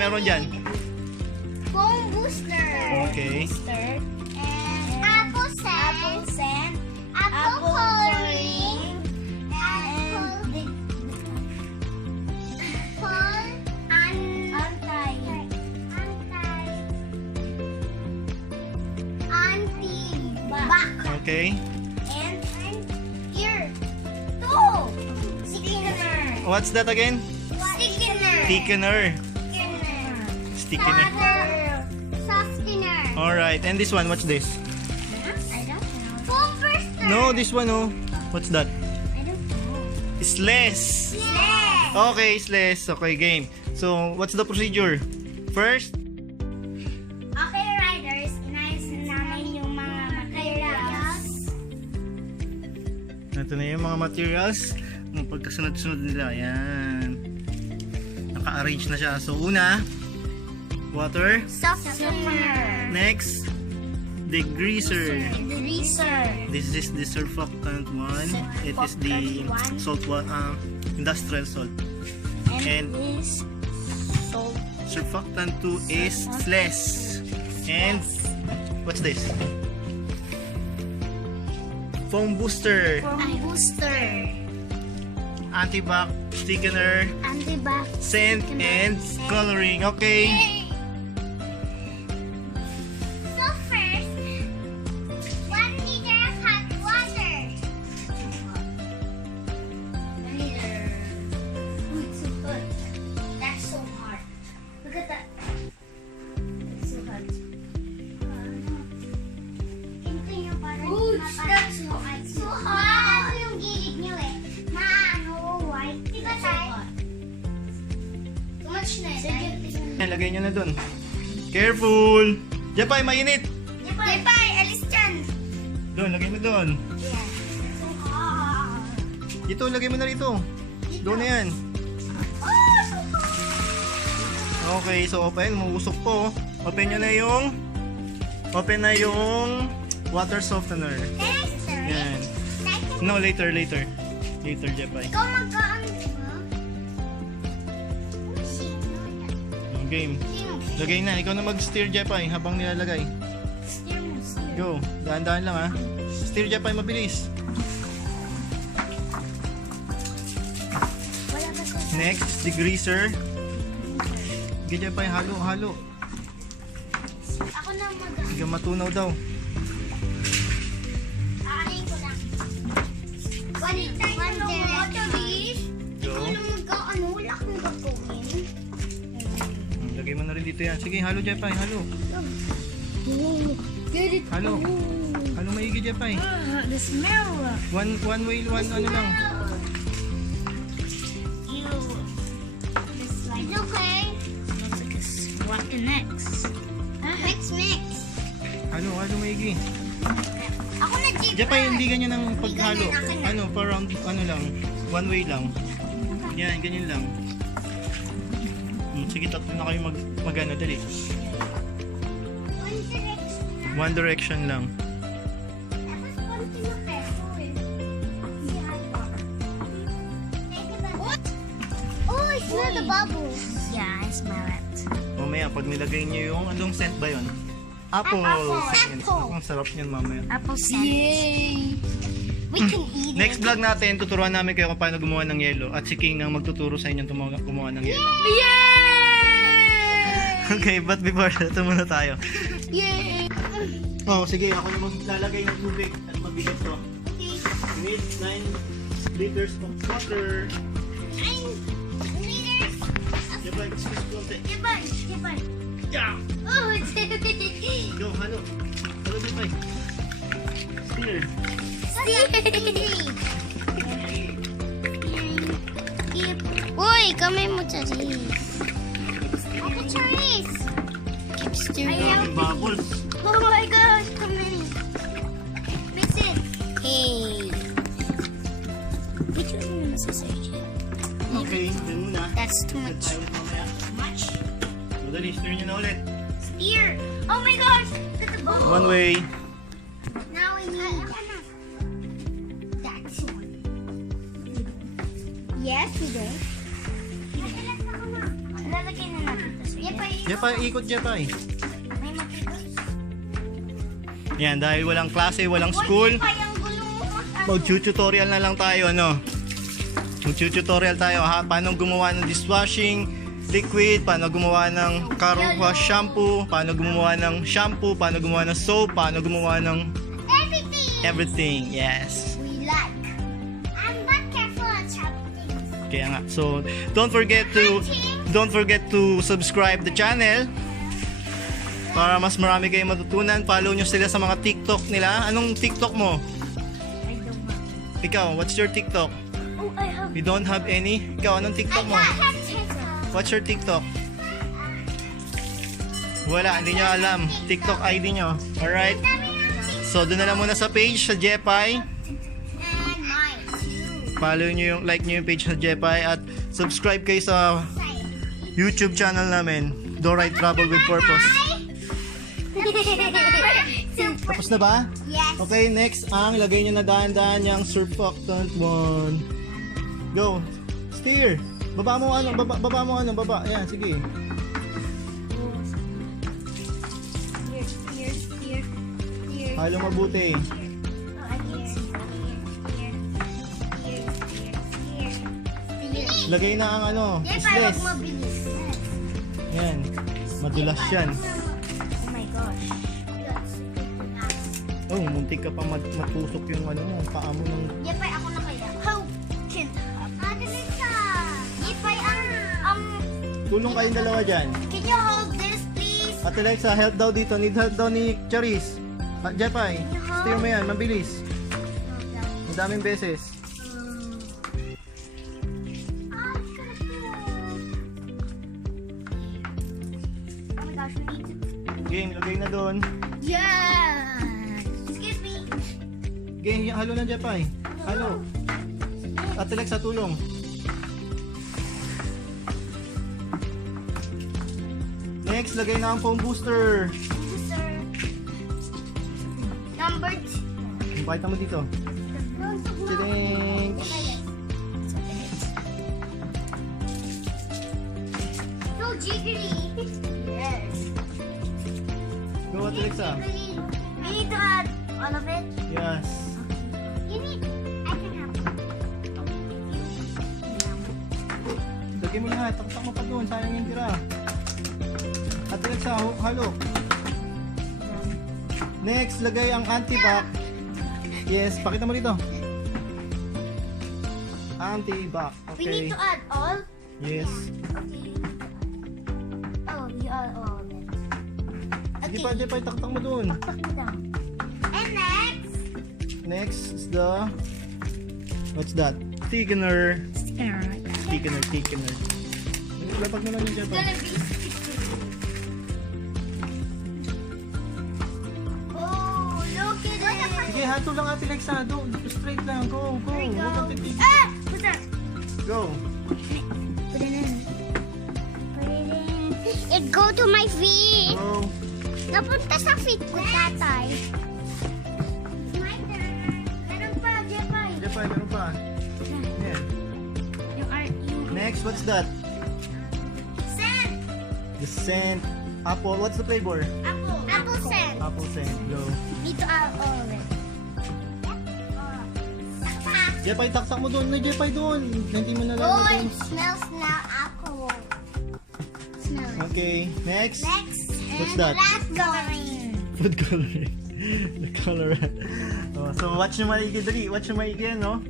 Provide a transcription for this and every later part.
meron dyan? Foam booster. Okay. And apple scent. Apple coloring. And anti-back. Okay. And here. Two. Stickener. What's that again? Stickener. Thickener. Stickener. Softener. Alright, and this one, what's this? I don't know. Foam burster. No, this one, oh. What's that? I don't know. Sless. Yes. Okay, sless. Okay, game. So, what's the procedure? First, Okay, riders, inayos na namin yung mga materials. ito na yung mga materials. Yung pagkasunod-sunod nila. Ayan. Naka-arrange na siya. So, una, water. Softener. Next, degreaser. Degreaser. This is the surfactant one. It is the salt industrial salt. And this salt. surfactant 2 is sless. And what's this? Foam booster, Foam booster. anti-bac, thickener, Anti-back. scent, and coloring. Okay. So first, 1 liter of hot water. 1 liter. Ooh, it's so hot. That's so hot. Look at that. It's so hot. Ooh, that's so hot. So hot. Yung gilid niyo eh. Maano, white. Diba tayo? Too much na eh. Lagay nyo na dun. Careful! Japay, mainit! Jepay, alis dyan. Doon, lagay mo doon. Yeah. So hot. Dito, lagay mo na rito. Doon na yan. Oh, so hot. Okay, so open. Mausok po. Open nyo na yung water softener. Next, Yan. second. No, later. Later, Japay. Ikaw magkaan, diba? Game. Lagay na. Ikaw na mag-steer, Japay, habang nilalagay. Steer mo, steer. Go. Dahan-dahan lang, ha. Steer, Japay, mabilis. Wala ba sa Next is degreaser. Sige, Japay, halo. Ako na mag- Sige, matunaw daw. Aanin ko lang. One direction. Go. Ikaw lang mag-ano, wala akong gagawin. Lagay mo na rin dito yan. Sige, halo, Japay, halo. Get it. Halo. Halo maigi, Japay. The smell. One way, ano lang. Ew. It's okay. Smells like a rotten next. Mix. Halo maigi. Ako na jeep. Japay, hindi ganyan ang paghalo. Hindi ganyan, akin na. Parang, lang. One way lang. Yan, ganyan lang. Sige, tatlo na kayo mag-ano, dali. One direction lang. Tapos konti na peso eh. What? Oh, I smell the bubbles. Yeah, I smell it. Mamaya, pag nilagay niyo yung, anong scent ba yun? Apple. Apple. Ang sarap niyan mamaya. Apple scent. Yay! We can eat Next vlog natin, tuturuan namin kayo kung paano gumawa ng yelo. At si King ang magtuturo sa inyo gumawa ng yelo. Yay! Okay, but before that, muna tayo. Yay! Oh, sige, ako na maglalagay ng tubig at mabigat to. Okay. We need 9 liters of water. 9 liters. Diba, excuse ko. Diba? Yeah! Oh, it's Go, halo. Halo, Diba. Steer. Uy, kamay mo, Charis. Ako, Charis. Keep stirring. Daming bubbles. Oh my gosh, kamay. Mix it. Hey. Did you even sausage it? Okay, dun muna. That's too much. Tayo mamaya. Much? Madali, steer nyo na ulit. Steer. Oh my gosh. That's a bubble. One way. Now we need that one. Yes, we do. Lalagay na natin. Jepay, ikot Jepay. May matigas. Yan, dahil walang klase, walang school, mag-tutorial na lang tayo, ano? Mag-tutorial tayo, ha? Paano gumawa ng dishwashing liquid, paano gumawa ng car wash shampoo, paano gumawa ng shampoo, paano gumawa ng soap, paano gumawa ng everything. Yes. We like. I'm not careful on chopping things. Kaya nga. So, don't forget to subscribe the channel para mas marami kayong matutunan. Follow nyo sila sa mga TikTok nila. Anong TikTok mo? I don't know. Ikaw, what's your TikTok? Oh, I have. You don't have any? Ikaw, anong TikTok mo? have TikTok. What's your TikTok? Wala, hindi nyo alam. TikTok ID nyo. Alright? So, doon na lang muna sa page sa Jepay. And mine too. Follow nyo yung, like nyo yung page sa Jepay at subscribe kayo sa YouTube channel namin, Doray Travel with Purpose. Tapos na ba? Yes. Okay, next ang lagay nyo na dahan-dahan yung surfactant 1. Go. Steer. Baba mo ano, baba. Ayan, sige. Here. Halo mabuti. Oh, I can see. Here. Lagay na ang ano, Yes, parang isles. mabilis. Yan. Madulas yan. Oh my gosh. Oh, muntik ka pa matusok yung ano mo, paa mo ng... Yepay, ako na kaya. How can... Ate Lisa! Yepay, Tulong kayong dalawa dyan. can you hold this, please? Ate Lexa, help daw dito. Need help daw ni Charis. Jepay, steer mo yan, mabilis. Ang daming beses. Oh my gosh, we need to... Game, lagay na doon. Yeah! Excuse me. Game, halo na Jepay. Halo. Ate Lexa, tulong. Next, lagay na ang foam booster. Sir. Number 2. Pakita mo dito. Tiding. So jiggly. Yes. Go, Ate Lexa. We need to add all of it. Yes. You need. I can help. Lagay mo lahat. Taktak mo pa doon. Sayang yung tira. Ate Lexa, halo. Next, lagay ang antibac. Yes, pakita mo dito. Antibac. We need Okay. to add all. Yes. Okay. Oh, we add all of it. Sige Okay. pa, Jepay, taktak mo doon. Pakpak mo down. And next. Next is the... What's that? Thickener. Alright. Thickener. Lapag mo lang yung Jepay. Gonna be. Oh, look at it. Sige, hato lang Ate Lexa. Doon, straight lang. Go. Here we Huwag kang go. titigil. Ah! What's that? Go. Put it in. Put it in. It go to my feet. Go. Napunta sa feet ko, tatay. My turn. Meron pa, Jepay. Jepay, meron pa. Yan. Next, what's that? Sand. The scent. Apple. What's the flavor? Apple. Apple sand. Apple scent. Go. Dito all of it. Jepay, taktak mo doon. May Jepay doon. Hindi mo na lang Oh, doon. it smells now alcohol. Smell it. Okay. Next. Next. What's and that? last coloring. Food coloring. The color. Oh, so, watch nyo maigi. Dali. Watch nyo maigi, no?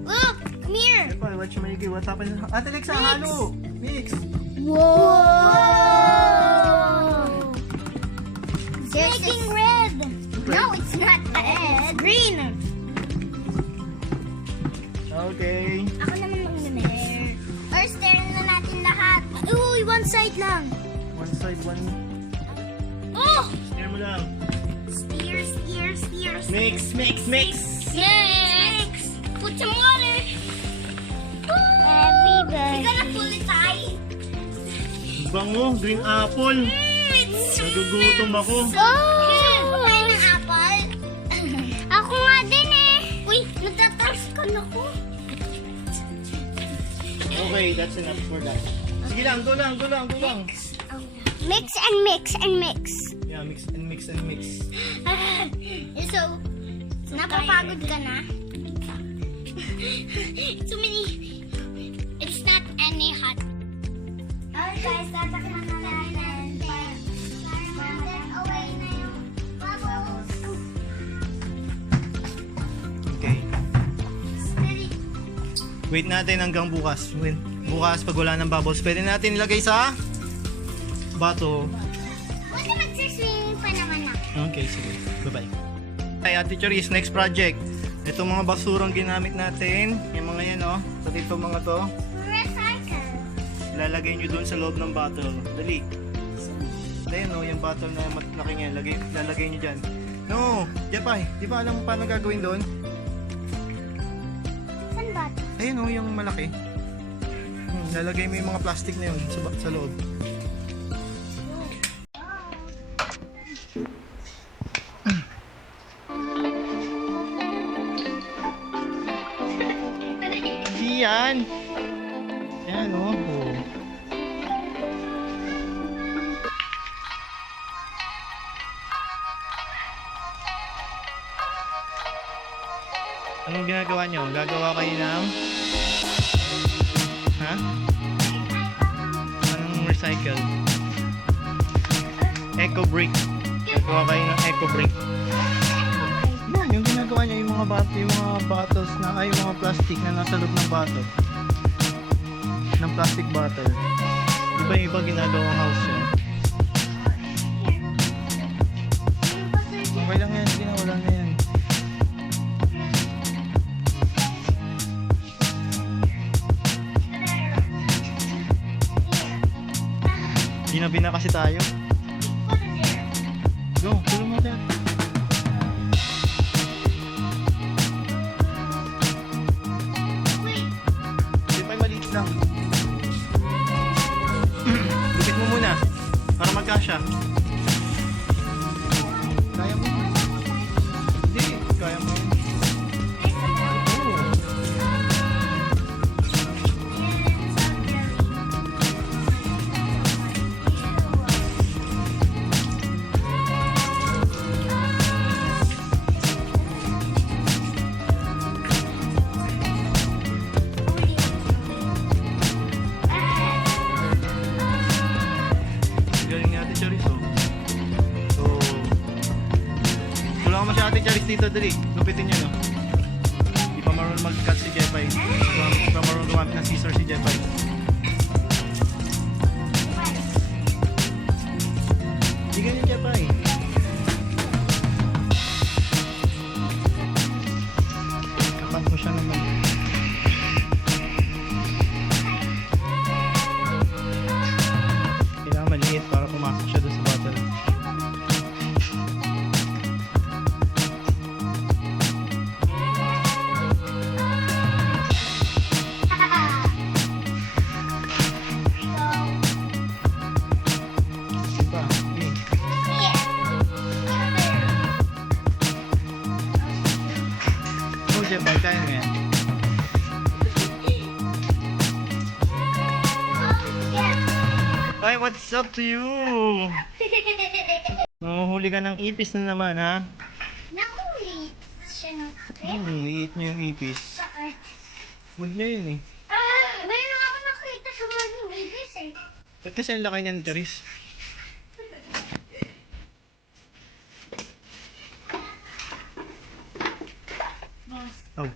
Look, come here. Jepay, watch nyo maigi. What happened? Ate Lexa, Mix. halo. Mix. Whoa! It's making red. No, it's not red. It's green. Okay. Ako naman mag-mix. Or stir na natin lahat. Uy, one side lang. One side, one. Oh! Stir mo lang. Steer. Mix. Mix. Put some water. Everybody. We're gonna pull it tight. Bango. Green apple. It's Nagugutom ako. Kumain ng apple. Ako nga din eh. Uy, natatas ka na ko. Okay, that's enough for that. Sige lang, go lang. Mix and mix and mix. Yeah, mix and mix and mix. So, napapagod ka na? Too many. It's not any hot. Alright guys, tatakpan na natin para away na yung bubbles. Okay. Wait natin hanggang bukas. Bukas pag wala ng bubbles, pwede natin ilagay sa bato. Huwag na magsiswimming pa naman ako. Okay, sige. Bye-bye. Hey, Ate Charis, next project. Itong mga basurang ginamit natin, yung mga yan, oh. Pati itong mga to, Recycle. ilalagay nyo dun sa loob ng bottle. Dali. Ayun, oh, yung bottle na malaki niya, lalagay nyo dyan. No, Jepay, di ba alam mo paano gagawin doon? Saan ba? Ayun, oh, yung malaki. Lalagay mo yung mga plastic na yun sa loob. Yan. Yan, oh. Anong ginagawa nyo? Gagawa kayo ng... Ha? Anong recycle? Eco brick. Gagawa kayo ng eco brick. Yan, yung ginagawa niya, yung mga bottles na, ay, yung mga plastic na nasa loob ng bottle. Ng plastic bottle. Di ba yung iba ginagawang house yan? Okay lang yan, wala na yan. Ginabi na kasi tayo. Go, tulong mo tayo. Lang. Lupit mo muna para magkasya. Kaya mo? Hindi, kaya mo. Ate Charis dito, dali. Lupitin nyo, no? Di pa marunong mag-cut si Jepay. Di pa marunong gumamit ng scissor si Jepay. Di ganyan, Jepay. Kapat mo siya naman. Kailangan maliit para pumasok siya doon sa bottle. Jepay, kaya mo yan. Ay, what's up to you? Nanguhuli ka ng ipis na naman, ha? Nakulit siya ng Liit niyo yung ipis. Saan? Huwag na yun, eh. Mayroon ako nakita sa mga ibis eh. Ba't kasi ang laki niyan, Charis? Oh.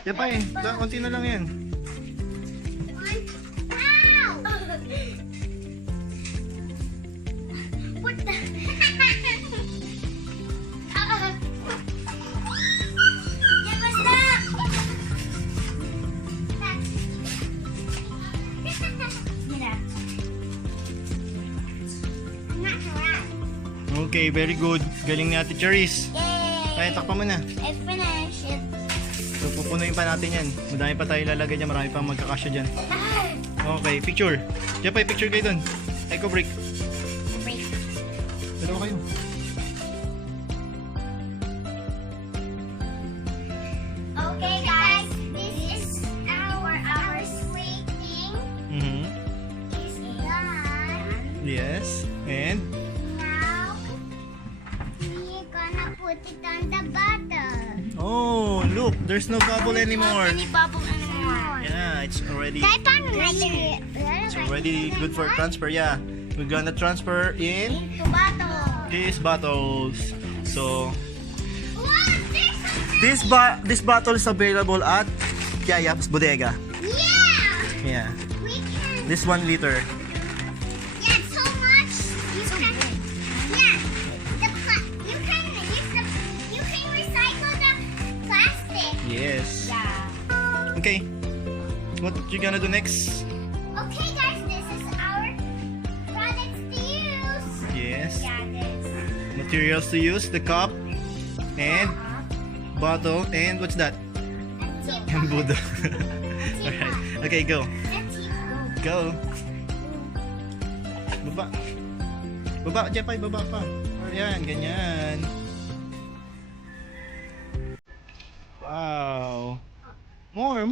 Jepay, konti na lang yan. What the? Okay, very good. Galing ni Ate Charis. Yay! Ay, takpa mo na. I finished it. So, pupunuin pa natin yan. Madami pa tayo lalagay dyan. Marami pa magkakasya dyan. Okay, picture. Jepay, picture kayo dun. Eco break. Dalawa kayo. Oh, look, there's no bubble anymore. Any bubble anymore. Yeah, it's already It's already good for transfer. Yeah, we're gonna transfer in Into bottle. these bottles. So Wow, this bottle is available at Yayap's Bodega. Yeah. Yeah, We can. this 1 liter. Yeah, so much. You can. Yeah. You can use the. You can recycle the plastic. Yes. Yeah. Okay. What you gonna do next? Okay, guys, this is our products to use. Yes. Yeah, this. Materials to use: the cup and bottle and what's that? And Buddha. Alright. Okay, go. Go. Baba. Baba, Jepay, baba pa. Ayan, ganyan. Wow. More.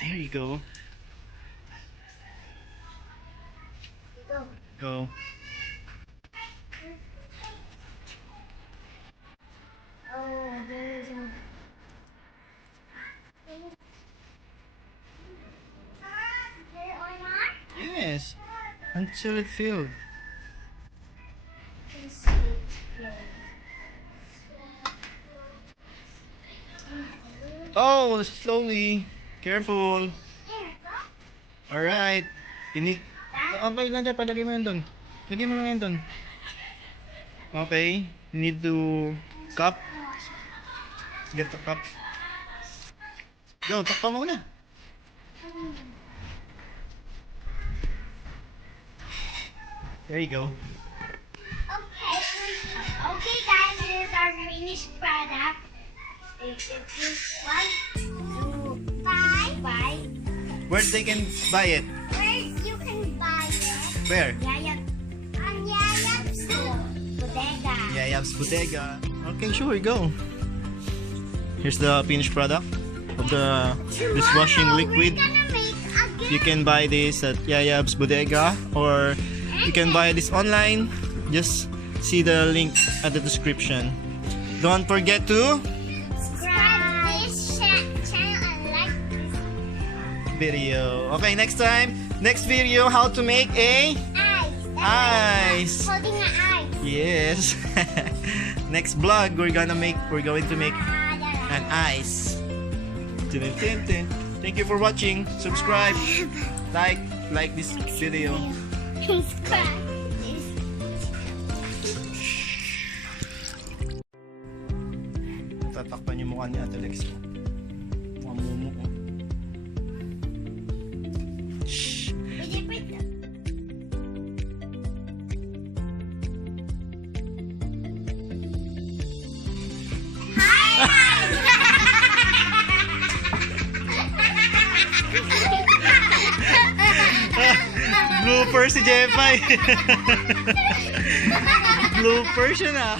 There you go. Go. Oh, there's a. There or not? Yes. Until it filled. Oh, slowly. Careful. Alright. Okay lang dyan. Palagay mo yan doon. Lagay mo lang yan doon. Okay. You need to cup. Get the cup. Go, takpa mo na. There you go. Okay. Okay, guys, this is our finished product. It's 1, 2, 5. Where they can buy it? Where you can buy it? Where? On Yayap's Bodega. Yayap's Bodega. Okay, sure, go. Here's the finished product of the dishwashing Tomorrow, liquid. We're gonna make again. You can buy this at Yayap's Bodega or you can buy this online. Just see the link at the description. Don't forget to subscribe this channel and like this video. Okay, next video, how to make a ice. ice. Holding an ice. Yes. Next vlog, we're going to make an ice. Thank you for watching. Subscribe, like this video. Subscribe. Tatakpan yung mukha ni Ate Lex ko. Mukha mumu ko. Shh. Blooper si Jepay. Blooper siya na.